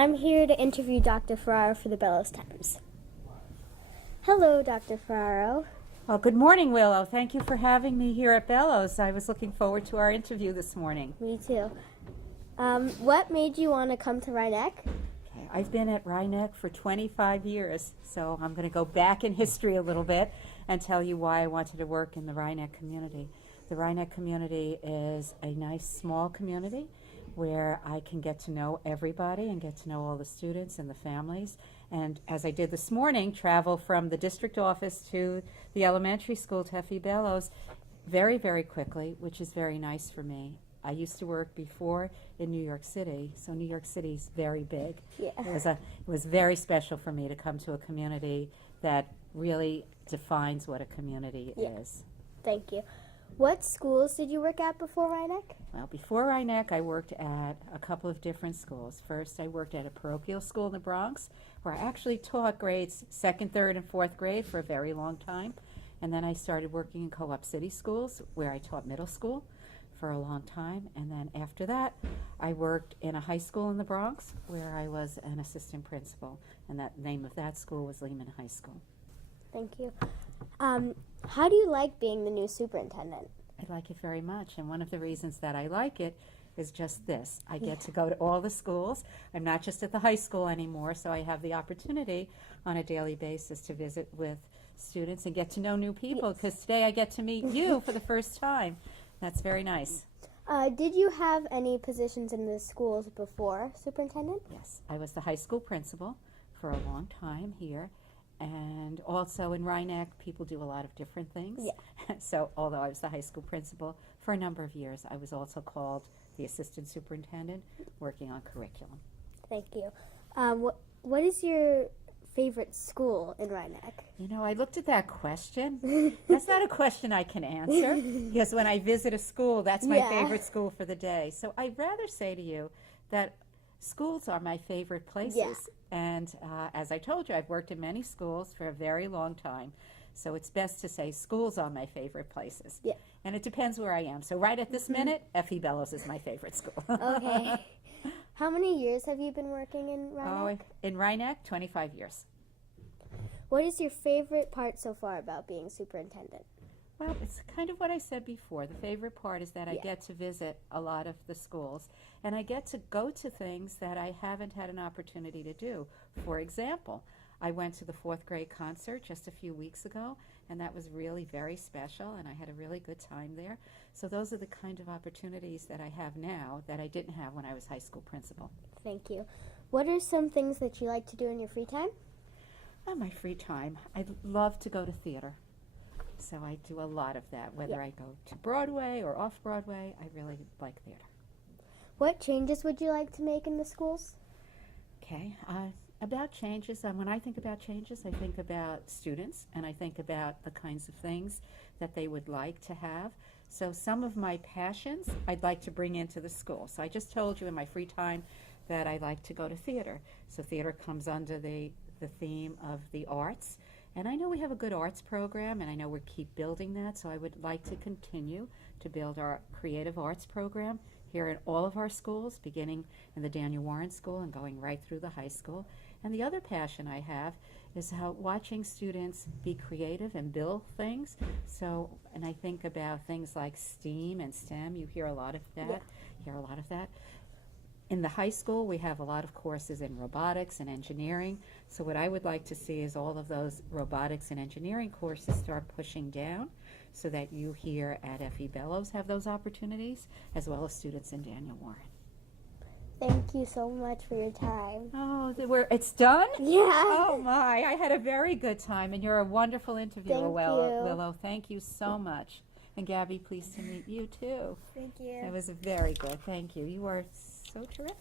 I'm here to interview Dr. Ferraro for the Bellows Times. Hello, Dr. Ferraro. Well, good morning, Willow. Thank you for having me here at Bellows. I was looking forward to our interview this morning. Me too. What made you want to come to Rhinebeck? Okay, I've been at Rhinebeck for 25 years, so I'm going to go back in history a little bit and tell you why I wanted to work in the Rhinebeck community. The Rhinebeck community is a nice, small community where I can get to know everybody and get to know all the students and the families. And as I did this morning, travel from the district office to the elementary school to F.E. Bellows very, very quickly, which is very nice for me. I used to work before in New York City, so New York City's very big. Yeah. It was very special for me to come to a community that really defines what a community is. Thank you. What schools did you work at before Rhinebeck? Well, before Rhinebeck, I worked at a couple of different schools. First, I worked at a parochial school in the Bronx, where I actually taught grades 2nd, 3rd, and 4th grade for a very long time. And then I started working in Co-op City schools, where I taught middle school for a long time. And then after that, I worked in a high school in the Bronx, where I was an assistant principal. And the name of that school was Lehman High School. Thank you. How do you like being the new superintendent? I like it very much, and one of the reasons that I like it is just this. I get to go to all the schools. I'm not just at the high school anymore, so I have the opportunity on a daily basis to visit with students and get to know new people, because today I get to meet you for the first time. That's very nice. Did you have any positions in the schools before superintendent? Yes, I was the high school principal for a long time here. And also in Rhinebeck, people do a lot of different things. Yeah. So although I was the high school principal for a number of years, I was also called the assistant superintendent working on curriculum. Thank you. What is your favorite school in Rhinebeck? You know, I looked at that question. That's not a question I can answer, because when I visit a school, that's my favorite school for the day. So I'd rather say to you that schools are my favorite places. Yeah. And as I told you, I've worked in many schools for a very long time. So it's best to say schools are my favorite places. Yeah. And it depends where I am. So right at this minute, F.E. Bellows is my favorite school. Okay. How many years have you been working in Rhinebeck? In Rhinebeck, 25 years. What is your favorite part so far about being superintendent? Well, it's kind of what I said before. The favorite part is that I get to visit a lot of the schools, and I get to go to things that I haven't had an opportunity to do. For example, I went to the 4th grade concert just a few weeks ago, and that was really very special, and I had a really good time there. So those are the kind of opportunities that I have now that I didn't have when I was high school principal. Thank you. What are some things that you like to do in your free time? On my free time, I love to go to theater. So I do a lot of that, whether I go to Broadway or off Broadway. I really like theater. What changes would you like to make in the schools? Okay, about changes, when I think about changes, I think about students, and I think about the kinds of things that they would like to have. So some of my passions I'd like to bring into the school. So I just told you in my free time that I like to go to theater. So theater comes under the theme of the arts. And I know we have a good arts program, and I know we keep building that, so I would like to continue to build our creative arts program here at all of our schools, beginning in the Daniel Warren School and going right through the high school. And the other passion I have is how watching students be creative and build things. So, and I think about things like STEAM and STEM. You hear a lot of that. You hear a lot of that. In the high school, we have a lot of courses in robotics and engineering. So what I would like to see is all of those robotics and engineering courses start pushing down so that you here at F.E. Bellows have those opportunities, as well as students in Daniel Warren. Thank you so much for your time. Oh, it's done? Yeah. Oh, my. I had a very good time, and you're a wonderful interviewer, Thank you. Willow. Thank you so much. And Gabby, pleased to meet you, too. Thank you. It was very good. Thank you. You are so terrific.